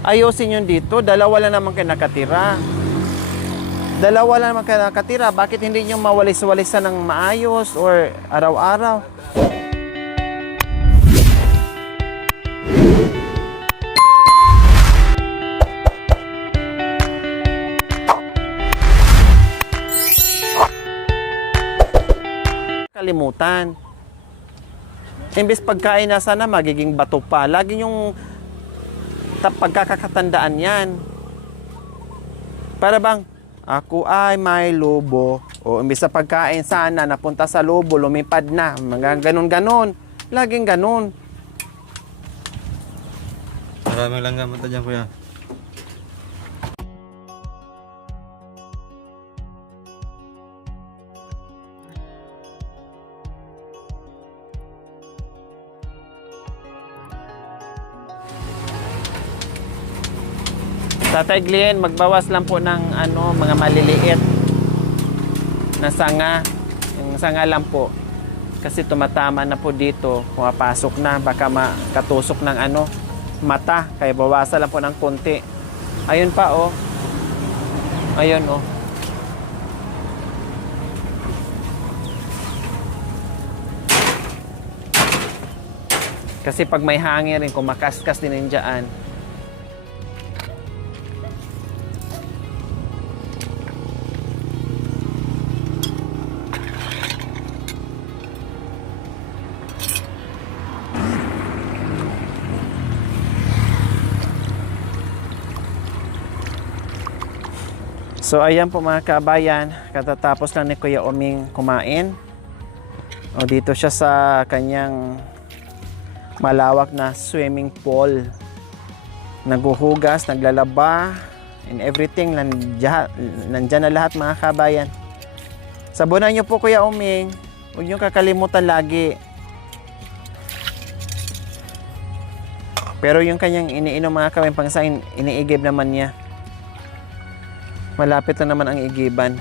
ayusin yun dito. Dalawa lang naman kayo nakatira. Dalawa lang naman kayo nakatira. Bakit hindi nyo mawalis-walisan ng maayos or araw-araw? Kalimutan. Imbes pagkain na sana magiging bato pa. Lagi yung pagkakatandaan yan. Para bang, ako ay may lobo. O imbes sa pagkain sana, napunta sa lobo, lumipad na. Mga ganun-ganun. Laging ganun. Maraming lang gamot na dyan, kuya. Tatay Glenn, magbawas lang po ng mga maliliit na sanga. Yung sanga lang po. Kasi tumatama na po dito. Pumapasok na. Baka makatusok ng mata. Kaya bawasan lang po ng konti. Ayun pa, oh. Ayun, oh. Kasi pag may hangin rin, kumakaskas din yung dyan. So ayan po mga kabayan, katatapos lang ni Kuya Oming kumain. O dito siya sa kanyang malawak na swimming pool. Naguhugas, naglalaba, and everything. Nandyan na lahat mga kabayan. Sabunan niyo po Kuya Oming. Huwag niyo kakalimutan lagi. Pero yung kanyang iniinom mga kabayan, pangsain, iniigib naman niya. Malapit na naman ang igiban.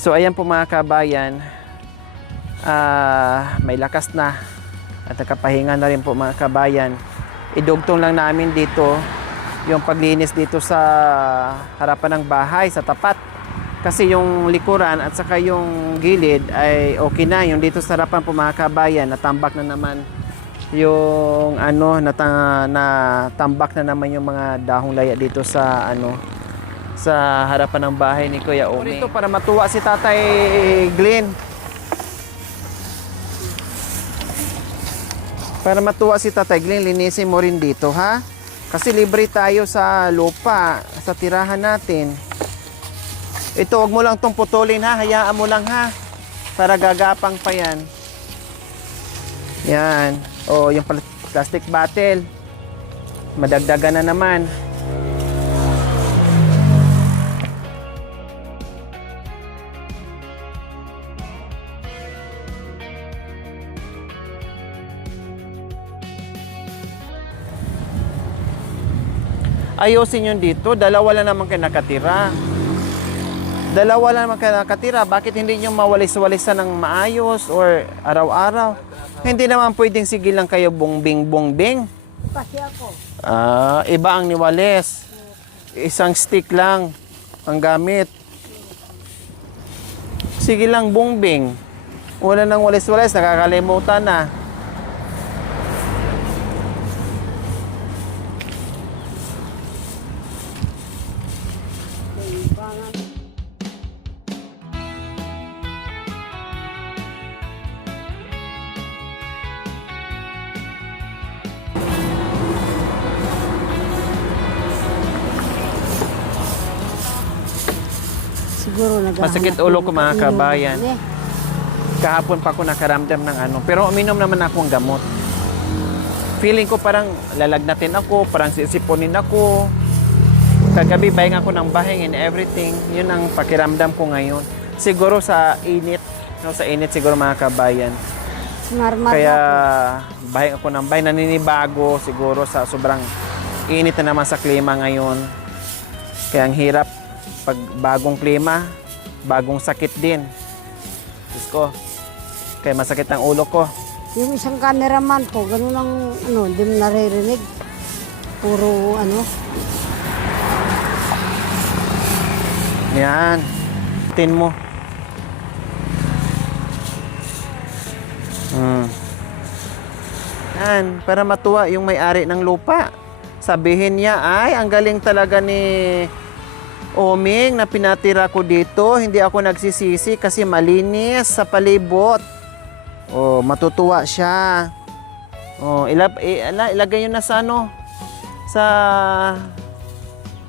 So ayan po mga kabayan, may lakas na at nakapahinga na rin po mga kabayan. Idugtong lang namin dito yung paglinis dito sa harapan ng bahay, sa tapat. Kasi yung likuran at saka yung gilid ay okay na. Yung dito sa harapan po mga kabayan, natambak na naman yung ano, natambak na naman yung mga dahong laya dito sa ano, sa harapan ng bahay ni Kuya Omi. Ito para matuwa si Tatay Glenn. Para matuwa si Tatay Glenn, linisin mo rin dito, ha? Kasi libre tayo sa lupa, sa tirahan natin. Ito, huwag mo lang itong putulin, ha? Hayaan mo lang, ha? Para gagapang pa yan. Yan. O, yung plastic bottle. Madagdagan na naman. Ayusin yun dito. Dalawa lang naman kayo nakatira. Dalawa lang naman kayo nakatira. Bakit hindi nyo mawalis-walisan ng maayos or araw-araw? Hindi naman pwedeng sige lang kayo bongbing-bongbing. Kasi ako. Iba ang niwalis. Isang stick lang ang gamit. Sige lang bongbing. Wala nang walis-walis. Nakakalimutan na. Siguro naghahanap Masakit ulo ko, mga ng kabayan. inuman, eh. Kahapon pa ako nakaramdam ng ano. Pero uminom naman ako ng gamot. Feeling ko parang lalagnatin ako, parang sisiponin ako. Kagabi, buying ako ng bahing and everything. Yun ang pakiramdam ko ngayon. Siguro sa init. No, sa init siguro, mga kabayan. Marmar Kaya ako. buying ako ng bahing. Naninibago siguro sa sobrang init na naman sa klima ngayon. Kaya ang hirap pag bagong klima, bagong sakit din. Diyos ko. Kaya masakit ang ulo ko. Yung isang cameraman ko, ganun ang ano, hindi mo naririnig. Puro ano. Yan. Tin mo. Yan. Para matuwa yung may-ari ng lupa. Sabihin niya, ay, ang galing talaga ni Oming na pinatira ko dito. Hindi ako nagsisisi kasi malinis sa palibot. Oh, matutuwa siya. Oh, ilagay yun na sa ano, sa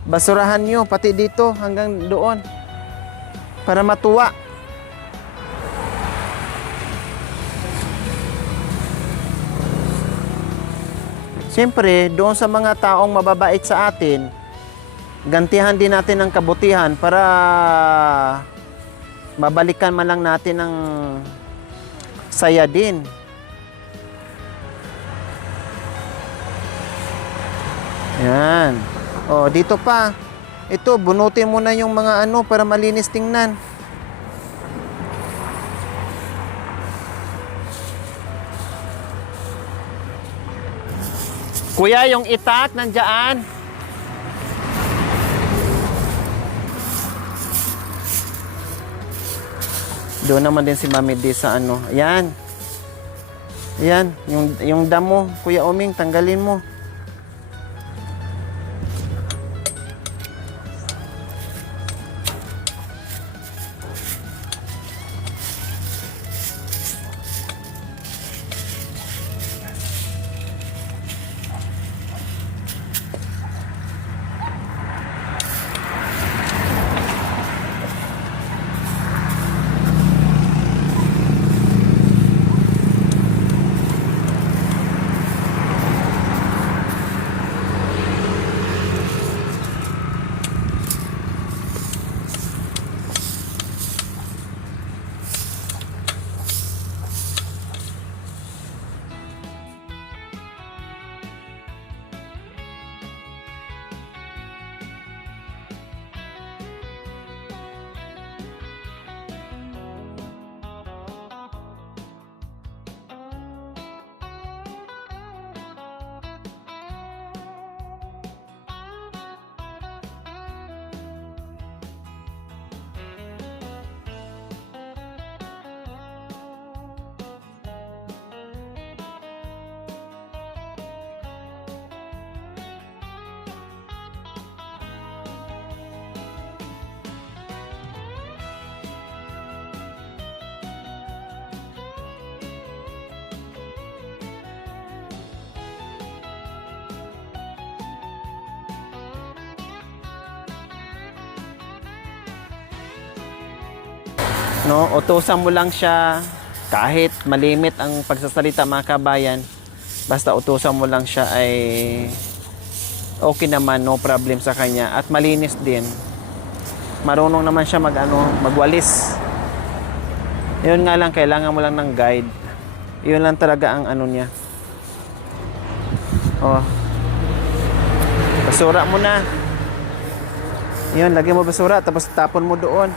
basurahan nyo, pati dito hanggang doon. Para matuwa. Siyempre, doon sa mga taong mababait sa atin, gantihan din natin ng kabutihan para mabalikan man lang natin ng saya din. Yan. O, dito pa. Ito, bunutin mo na yung mga ano para malinis tingnan. Kuya, yung itak nandiyan. Doon naman din si Mami D sa ano. Ayan. Ayan. Yung damo, Kuya Oming, tanggalin mo. No, utusan mo lang siya kahit malimit ang pagsasalita mga kabayan. Basta utusan mo lang siya ay okay naman, no problem sa kanya at malinis din. Marunong naman siya magwalis. Yun nga lang, kailangan mo lang ng guide. Yun lang talaga ang ano niya. Oh. Basura mo na. Yun, lagyan mo basura tapos tapon mo doon.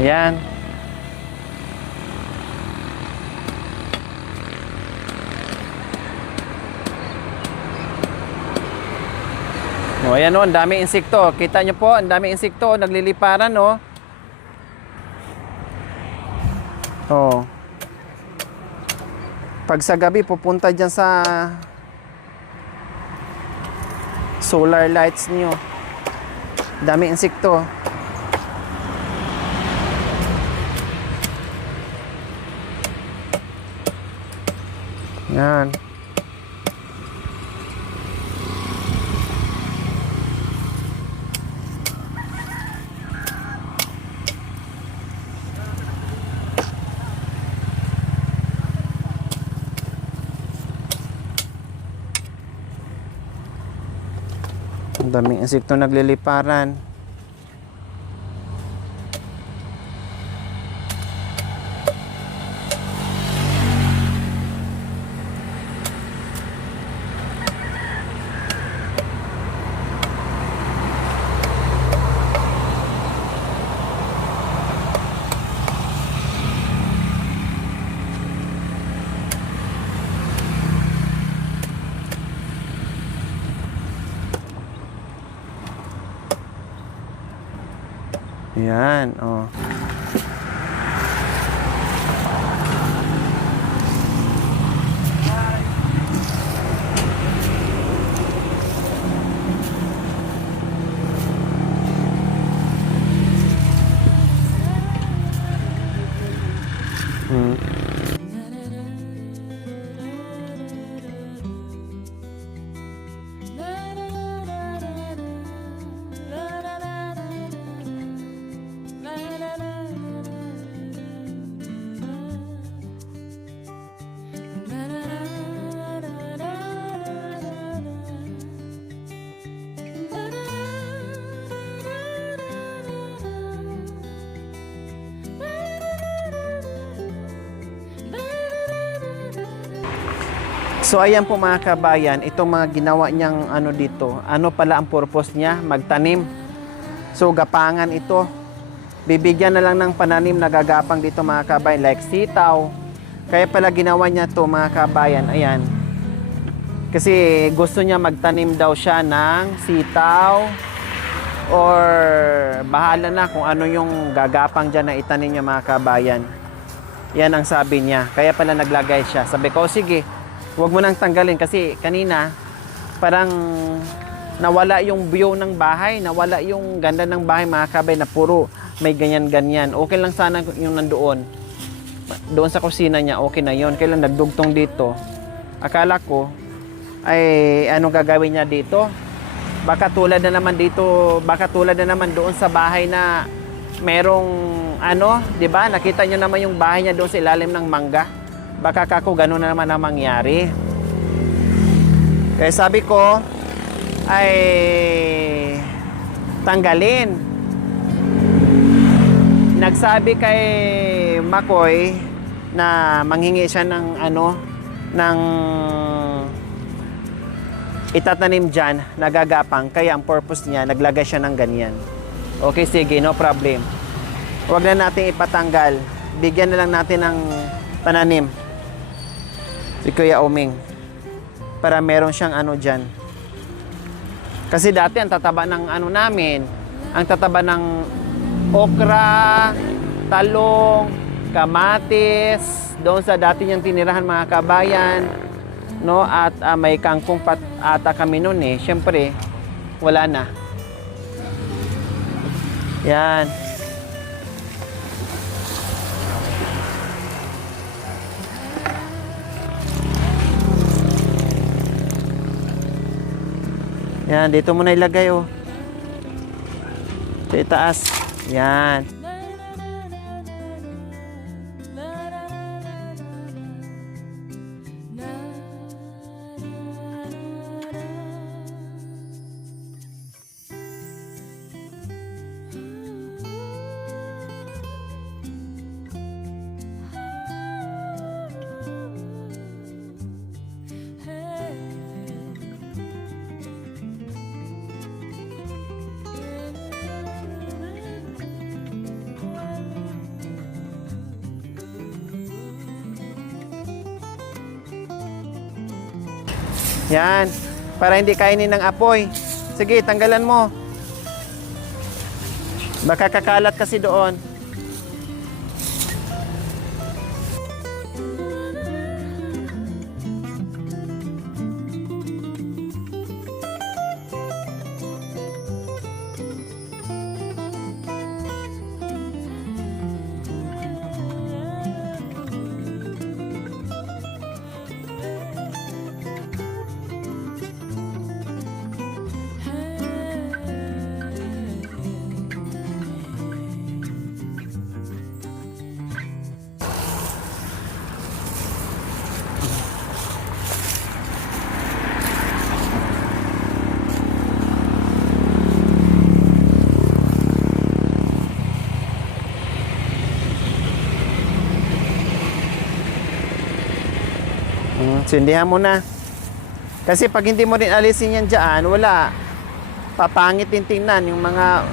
Ayan. O, ayan o, ang daming insekto. Kita nyo po, ang daming insekto. Nagliliparan, o. O. Pag sa gabi, pupunta dyan sa solar lights nyo. Daming insekto. Yan. Ang daming insekto nagliliparan. Yan, oh. So ayan po mga kabayan, itong mga ginawa niyang ano dito, ano pala ang purpose niya? Magtanim. So gapangan ito. Bibigyan na lang ng pananim na gagapang dito mga kabayan, like sitaw. Kaya pala ginawa niya to mga kabayan, ayan. Kasi gusto niya magtanim daw siya ng sitaw or bahala na kung ano yung gagapang dyan na itanim niya mga kabayan. Yan ang sabi niya. Kaya pala naglagay siya. Sabi ko, sige, huwag mo nang tanggalin kasi kanina parang nawala yung view ng bahay, nawala yung ganda ng bahay mga kabay na puro may ganyan-ganyan. Okay lang sana yung nandoon. Doon sa kusina niya, okay na yun. Kailan nagdugtong dito. Akala ko, ay ano gagawin niya dito? Baka tulad na naman dito, baka tulad na naman doon sa bahay na merong ano, 'di ba? Nakita niyo naman yung bahay niya doon sa ilalim ng mangga. Baka kako ganun na naman ang mangyari. Kaya sabi ko ay tanggalin. Nagsabi kay Makoy na manghingi siya ng ng itatanim dyan, nagagapang. Kaya ang purpose niya, naglagay siya ng ganyan. Okay, sige, no problem. Huwag na natin ipatanggal. Bigyan na lang natin ng pananim. Si Kuya Oming. Para meron siyang dyan. Kasi dati ang tataba ng namin, ang tataba ng okra, talong, kamatis, doon sa dati niyang tinirahan mga kabayan, no? At may kangkong ata kami noon eh. Siyempre, wala na. Yan. Yan, dito mo na ilagay oh. Sa itaas. Yan. Yan. Para hindi kainin ng apoy. Sige, tanggalan mo. Baka kakalat kasi doon. Sindihan mo na. Kasi pag hindi mo rin alisin yan dyan, wala. Papangit din tingnan yung mga...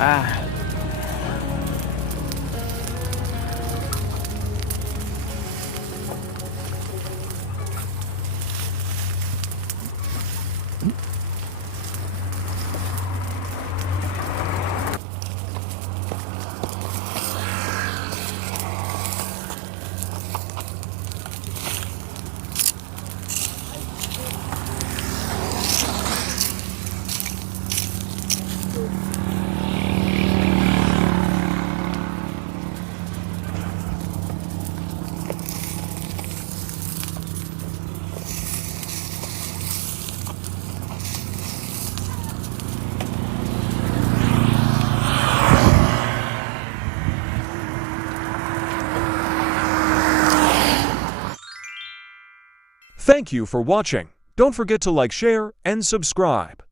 Ah. Thank you for watching. Don't forget to like, share, and subscribe.